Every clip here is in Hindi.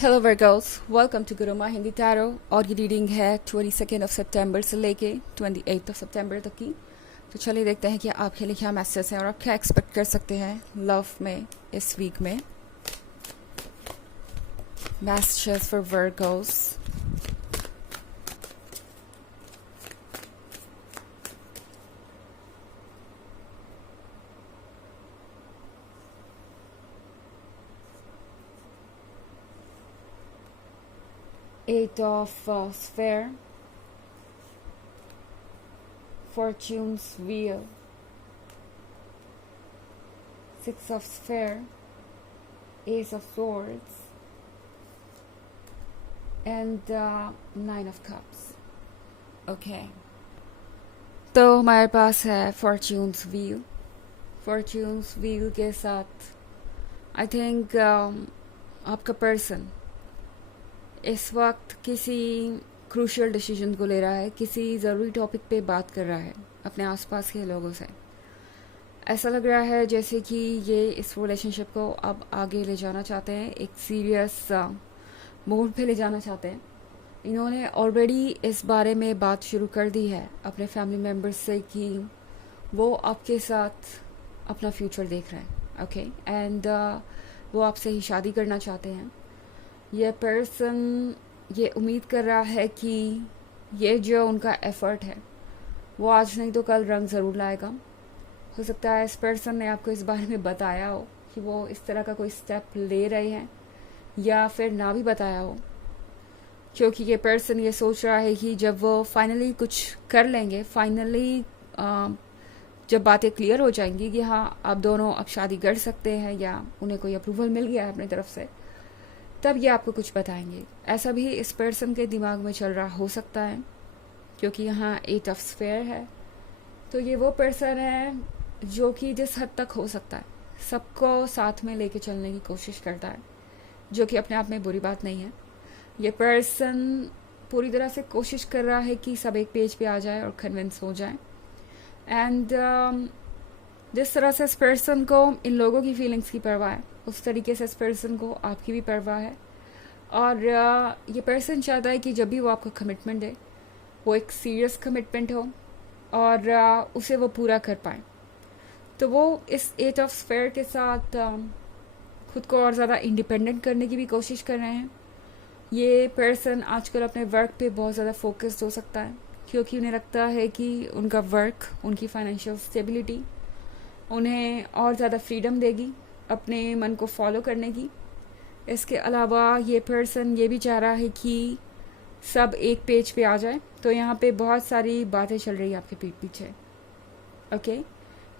हेलो वर्गर्ल्स, welcome to Guruma Hindi tarot. और ये रीडिंग है 22 सितंबर से लेके 28 सितंबर तक की। तो चलिए देखते हैं कि आपके लिए क्या मैसेज है और आप क्या एक्सपेक्ट कर सकते हैं लव में इस वीक में। मैसेजेस फॉर वर्गर्ल्स। Eight of Sphere, Fortune's Wheel, Six of Sphere, Ace of Swords, and Nine of Cups. Okay. तो हमारे पास है Fortune's Wheel. Fortune's Wheel के साथ आई थिंक आपका पर्सन इस वक्त किसी क्रूशियल डिसीजन को ले रहा है, किसी ज़रूरी टॉपिक पे बात कर रहा है अपने आसपास के लोगों से। ऐसा लग रहा है जैसे कि ये इस रिलेशनशिप को अब आगे ले जाना चाहते हैं, एक सीरियस मोड पे ले जाना चाहते हैं। इन्होंने ऑलरेडी इस बारे में बात शुरू कर दी है अपने फैमिली मेम्बर्स से कि वो आपके साथ अपना फ्यूचर देख रहे हैं। ओके, एंड वो आपसे ही शादी करना चाहते हैं। ये पर्सन ये उम्मीद कर रहा है कि ये जो उनका एफर्ट है वो आज नहीं तो कल रंग ज़रूर लाएगा। हो सकता है इस पर्सन ने आपको इस बारे में बताया हो कि वो इस तरह का कोई स्टेप ले रहे हैं, या फिर ना भी बताया हो, क्योंकि ये पर्सन ये सोच रहा है कि जब वो फाइनली कुछ कर लेंगे, फाइनली जब बातें क्लियर हो जाएंगी कि हाँ आप दोनों अब शादी कर सकते हैं या उन्हें कोई अप्रूवल मिल गया है अपनी तरफ से, तब ये आपको कुछ बताएंगे। ऐसा भी इस पर्सन के दिमाग में चल रहा हो सकता है, क्योंकि यहाँ 8 ऑफ स्फेयर है। तो ये वो पर्सन है जो कि जिस हद तक हो सकता है सबको साथ में लेके चलने की कोशिश करता है, जो कि अपने आप में बुरी बात नहीं है। ये पर्सन पूरी तरह से कोशिश कर रहा है कि सब एक पेज पे आ जाए और कन्विंस हो जाए। एंड जिस तरह से इस पर्सन को इन लोगों की फीलिंग्स की परवाह है, उस तरीके से इस पर्सन को आपकी भी परवाह है। और ये पर्सन चाहता है कि जब भी वो आपको कमिटमेंट दे वो एक सीरियस कमिटमेंट हो और उसे वो पूरा कर पाए। तो वो इस 8 ऑफ स्फेयर के साथ खुद को और ज़्यादा इंडिपेंडेंट करने की भी कोशिश कर रहे हैं। ये पर्सन आजकल अपने वर्क पे बहुत ज़्यादा फोकस्ड हो सकता है, क्योंकि उन्हें लगता है कि उनका वर्क, उनकी फाइनेंशियल स्टेबिलिटी उन्हें और ज़्यादा फ्रीडम देगी अपने मन को फॉलो करने की। इसके अलावा ये पर्सन ये भी चाह रहा है कि सब एक पेज पे आ जाए। तो यहाँ पे बहुत सारी बातें चल रही है आपके पीठ पीछे। ओके,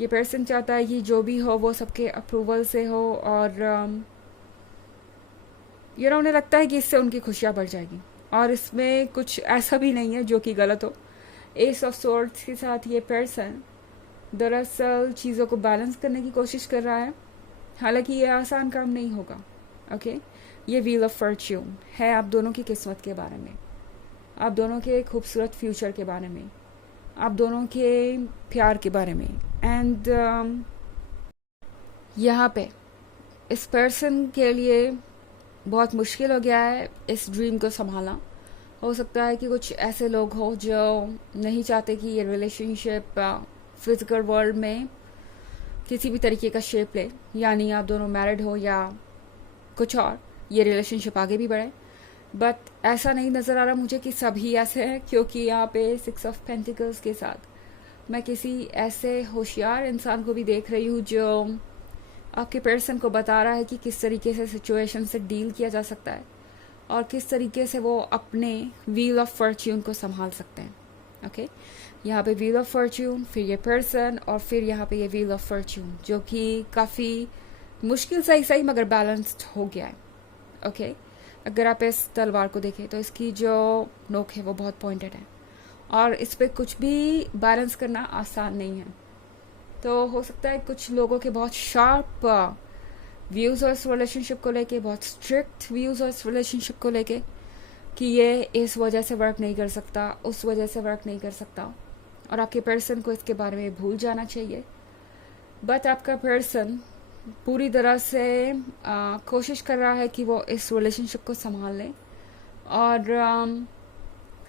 ये पर्सन चाहता है कि जो भी हो वो सबके अप्रूवल से हो, और उन्हें लगता है कि इससे उनकी खुशियाँ बढ़ जाएगी। और इसमें कुछ ऐसा भी नहीं है जो कि गलत हो। एस ऑफ सोर्ड्स के साथ ये पर्सन दरअसल चीज़ों को बैलेंस करने की कोशिश कर रहा है, हालांकि ये आसान काम नहीं होगा। ओके, ये व्हील ऑफ फॉर्च्यून है आप दोनों की किस्मत के बारे में, आप दोनों के खूबसूरत फ्यूचर के बारे में, आप दोनों के प्यार के बारे में। एंड यहाँ पे इस पर्सन के लिए बहुत मुश्किल हो गया है इस ड्रीम को संभालना। हो सकता है कि कुछ ऐसे लोग हो जो नहीं चाहते कि ये रिलेशनशिप फिजिकल वर्ल्ड में किसी भी तरीके का शेप ले, यानी आप दोनों मैरिड हो या कुछ और, ये रिलेशनशिप आगे भी बढ़े। बट ऐसा नहीं नज़र आ रहा मुझे कि सभी ऐसे हैं, क्योंकि यहाँ पे 6 ऑफ पेंटिकल्स के साथ मैं किसी ऐसे होशियार इंसान को भी देख रही हूँ जो आपके पर्सन को बता रहा है कि किस तरीके से सिचुएशन से डील किया जा सकता है और किस तरीके से वो अपने व्हील ऑफ फॉर्च्यून को संभाल सकते हैं। ओके, यहाँ पे व्हील ऑफ फॉर्च्यून, फिर ये पर्सन, और फिर यहाँ पे ये व्हील ऑफ फॉर्च्यून, जो कि काफ़ी मुश्किल सही मगर बैलेंस्ड हो गया है। ओके, अगर आप इस तलवार को देखें तो इसकी जो नोक है वो बहुत पॉइंटेड है, और इस पर कुछ भी बैलेंस करना आसान नहीं है। तो हो सकता है कुछ लोगों के बहुत शार्प व्यूज़ और इस रिलेशनशिप को लेके, बहुत स्ट्रिक्ट व्यूज़ और इस रिलेशनशिप को लेके, कि ये इस वजह से वर्क नहीं कर सकता, उस वजह से वर्क नहीं कर सकता, और आपके पर्सन को इसके बारे में भूल जाना चाहिए। बट आपका पर्सन पूरी तरह से कोशिश कर रहा है कि वो इस रिलेशनशिप को संभाल ले और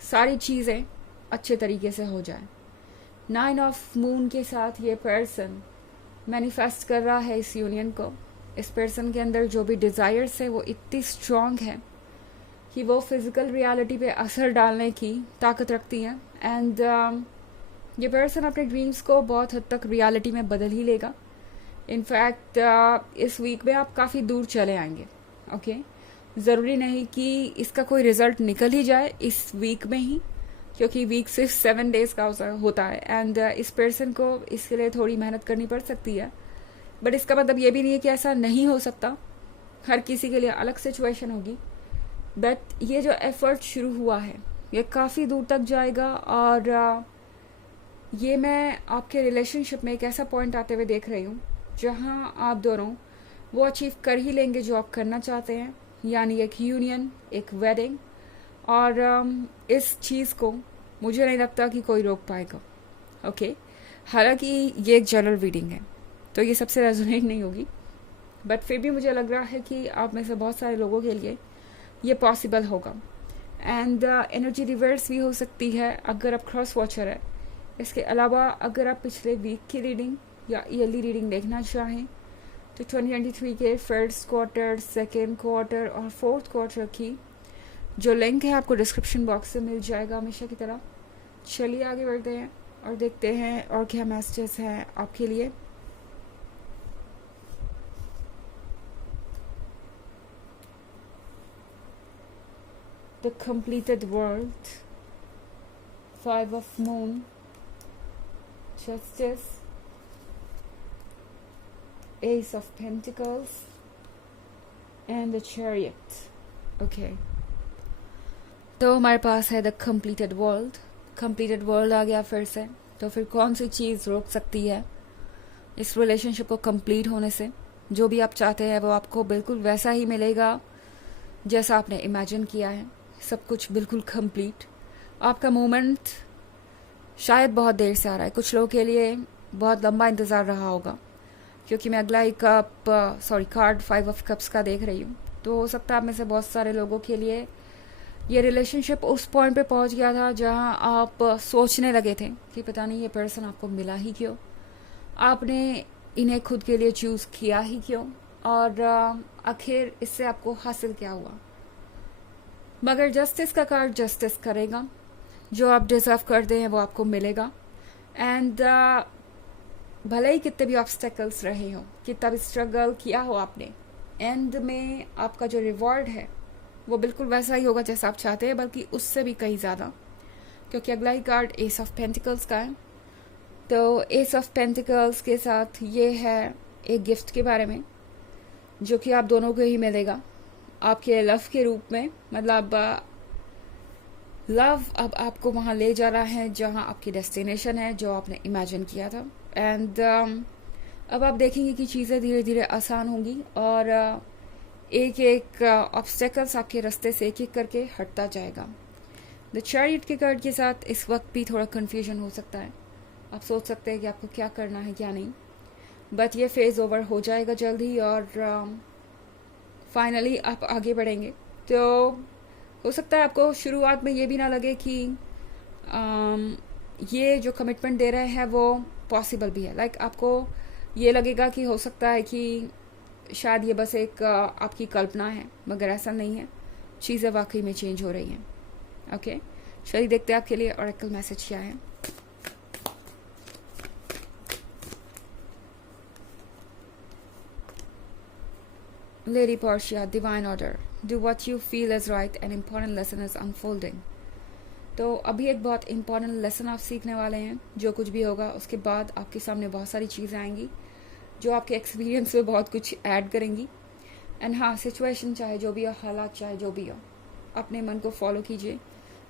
सारी चीज़ें अच्छे तरीके से हो जाए। 9 ऑफ मून के साथ ये पर्सन मैनिफेस्ट कर रहा है इस यूनियन को। इस पर्सन के अंदर जो भी डिज़ायर्स है वो इतनी स्ट्रांग है कि वो फिज़िकल रियलिटी पे असर डालने की ताकत रखती हैं। एंड ये पर्सन अपने ड्रीम्स को बहुत हद तक रियलिटी में बदल ही लेगा। इनफैक्ट इस वीक में आप काफ़ी दूर चले आएंगे। ओके ज़रूरी नहीं कि इसका कोई रिजल्ट निकल ही जाए इस वीक में ही, क्योंकि वीक सिर्फ 7 डेज का होता है। एंड इस पर्सन को इसके लिए थोड़ी मेहनत करनी पड़ सकती है, बट इसका मतलब ये भी नहीं है कि ऐसा नहीं हो सकता। हर किसी के लिए अलग सिचुएशन होगी, बट ये जो एफर्ट शुरू हुआ है ये काफ़ी दूर तक जाएगा। और ये मैं आपके रिलेशनशिप में एक ऐसा पॉइंट आते हुए देख रही हूँ जहाँ आप दोनों वो अचीव कर ही लेंगे जो आप करना चाहते हैं, यानी एक यूनियन, एक वेडिंग। और इस चीज़ को मुझे नहीं लगता कि कोई रोक पाएगा। ओके हालांकि ये एक जनरल रीडिंग है तो ये सबसे रेजोनेट नहीं होगी, बट फिर भी मुझे लग रहा है कि आप में से बहुत सारे लोगों के लिए ये पॉसिबल होगा। एंड एनर्जी रिवर्स भी हो सकती है अगर आप क्रॉस वॉचर है। इसके अलावा अगर आप पिछले वीक की रीडिंग या ईयरली रीडिंग देखना चाहें तो 2023 के फर्स्ट क्वार्टर, सेकेंड क्वार्टर और फोर्थ क्वार्टर की जो लिंक है आपको डिस्क्रिप्शन बॉक्स से मिल जाएगा हमेशा की तरह। चलिए आगे बढ़ते हैं और देखते हैं और क्या मैसेजेस हैं आपके लिए। The completed world, 5 of moon, justice, ace of pentacles and the chariot. Okay. तो हमारे पास है the completed world. Completed world आ गया फिर से, तो फिर कौन सी चीज़ रोक सकती है इस रिलेशनशिप को कंप्लीट होने से? जो भी आप चाहते हैं वो आपको बिल्कुल वैसा ही मिलेगा जैसा आपने इमेजिन किया है। सब कुछ बिल्कुल कंप्लीट। आपका मोमेंट शायद बहुत देर से आ रहा है, कुछ लोगों के लिए बहुत लंबा इंतज़ार रहा होगा, क्योंकि मैं अगला एक कार्ड 5 ऑफ कप्स का देख रही हूँ। तो हो सकता है आप में से बहुत सारे लोगों के लिए ये रिलेशनशिप उस पॉइंट पे पहुंच गया था जहां आप सोचने लगे थे कि पता नहीं ये पर्सन आपको मिला ही क्यों, आपने इन्हें खुद के लिए चूज़ किया ही क्यों, और आखिर इससे आपको हासिल क्या हुआ। मगर जस्टिस का कार्ड जस्टिस करेगा। जो आप डिजर्व करते हैं वो आपको मिलेगा। एंड भले ही कितने भी ऑब्स्टेकल्स रहे हो, कितना भी स्ट्रगल किया हो आपने, एंड में आपका जो रिवॉर्ड है वो बिल्कुल वैसा ही होगा जैसा आप चाहते हैं, बल्कि उससे भी कहीं ज़्यादा, क्योंकि अगला ही कार्ड एस ऑफ पेंटिकल्स का है। तो एस ऑफ पेंटिकल्स के साथ ये है एक गिफ्ट के बारे में जो कि आप दोनों को ही मिलेगा आपके लव के रूप में। मतलब लव अब आपको वहाँ ले जा रहा है जहाँ आपकी डेस्टिनेशन है, जो आपने इमेजिन किया था। एंड अब आप देखेंगे कि चीज़ें धीरे धीरे आसान होंगी और एक एक ऑब्स्टेकल्स आपके रास्ते से एक एक करके हटता जाएगा। द चैरियट के कार्ड के साथ इस वक्त भी थोड़ा कन्फ्यूजन हो सकता है। आप सोच सकते हैं कि आपको क्या करना है क्या नहीं, बट ये फेज़ ओवर हो जाएगा जल्द ही और फाइनली आप आगे बढ़ेंगे। तो हो सकता है आपको शुरुआत में ये भी ना लगे कि ये जो कमिटमेंट दे रहे हैं वो पॉसिबल भी है। लाइक आपको ये लगेगा कि हो सकता है कि शायद ये बस एक आपकी कल्पना है, मगर ऐसा नहीं है, चीज़ें वाकई में चेंज हो रही हैं। ओके चलिए देखते हैं आपके लिए ऑरेकल मैसेज क्या है। Lady Portia, Divine Order, do what you feel is right, an important lesson is unfolding। तो अभी एक बहुत इम्पॉर्टेंट लेसन आप सीखने वाले हैं। जो कुछ भी होगा उसके बाद आपके सामने बहुत सारी चीज़ें आएंगी जो आपके एक्सपीरियंस में बहुत कुछ ऐड करेंगी। एंड हाँ, सिचुएशन चाहे जो भी हो, हालात चाहे जो भी हो, अपने मन को फॉलो कीजिए,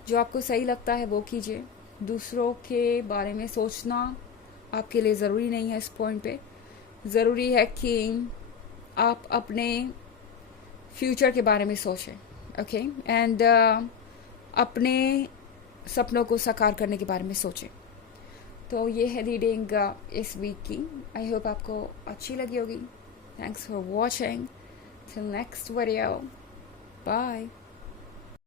जो आपको सही लगता है वो कीजिए। दूसरों के बारे में सोचना आपके लिए ज़रूरी नहीं है। इस पॉइंट पे ज़रूरी है कि आप अपने फ्यूचर के बारे में सोचें। ओके एंड अपने सपनों को साकार करने के बारे में सोचें। तो ये है रीडिंग इस वीक की। आई होप आपको अच्छी लगी होगी। Thanks for watching. Till next video. Bye.